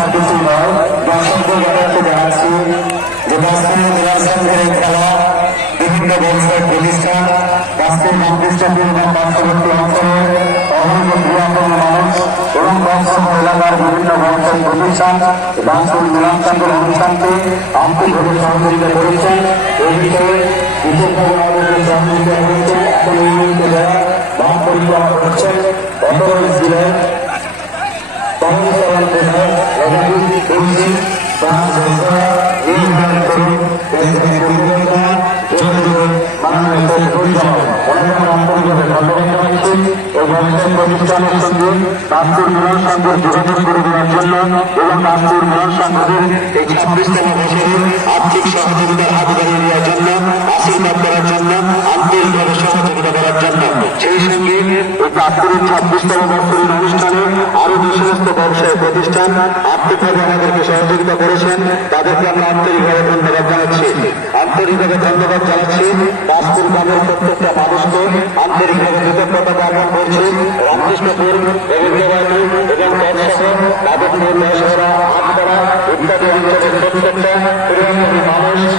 আর কিছু নয়। দর্শকদের ব্যাপারটা জানাচ্ছি যে বাস্তবে মিলার সংঘের খেলা বিভিন্ন ব্যবসায়িক প্রতিষ্ঠান বাস্তব নির্দিষ্টপুর এবং পার্শ্ববর্তী অঞ্চলের অভিজ্ঞ বৃহত্তম মানুষ এবং বংশম এলাকার বিভিন্ন ব্যবসায়িক প্রতিষ্ঠান বাস্তব মিলার সংঘের অনুষ্ঠানকে আন্তরিকভাবে সহযোগিতা করেছেন। এই বিষয়ে বিশেষভাবে আমাদেরকে সহযোগিতা করেছেন এখন এই মুহূর্তে যারা বাম পরিচালনা করছেন অন্তর জেলার কংগ্রেস প্রতিষ্ঠানের সঙ্গে বাস্তুর মিলন সংঘের যোগাযোগ করে দেওয়ার জন্য এবং বাস্তুর মিলন সংঘের এই 26তম বছরে আর্থিক সহযোগিতার হাত বাড়িয়ে দেওয়ার জন্য আশীর্বাদ করার জন্য আন্তরিকভাবে সহযোগিতা করার জন্য সেই সঙ্গে এই বাস্তুরের 26তম বছরের অনুষ্ঠানে আরো যে সমস্ত ব্যবসায়িক প্রতিষ্ঠান আর্থিকভাবে আমাদেরকে সহযোগিতা করেছেন তাদেরকে আমরা আন্তরিকভাবে ধন্যবাদ জানাচ্ছি। আন্তরিকভাবে ধন্যবাদ জানাচ্ছি বাস্তুর গ্রামের প্রত্যেকটা মানুষকে আন্তরিকভাবে কৃতজ্ঞতা জ্ঞাপন করছি। রামকৃষ্ণপুর এবং ব্যবসা তাদের হাত করা ইত্যাদি অঞ্চলের প্রত্যেকটা মানুষ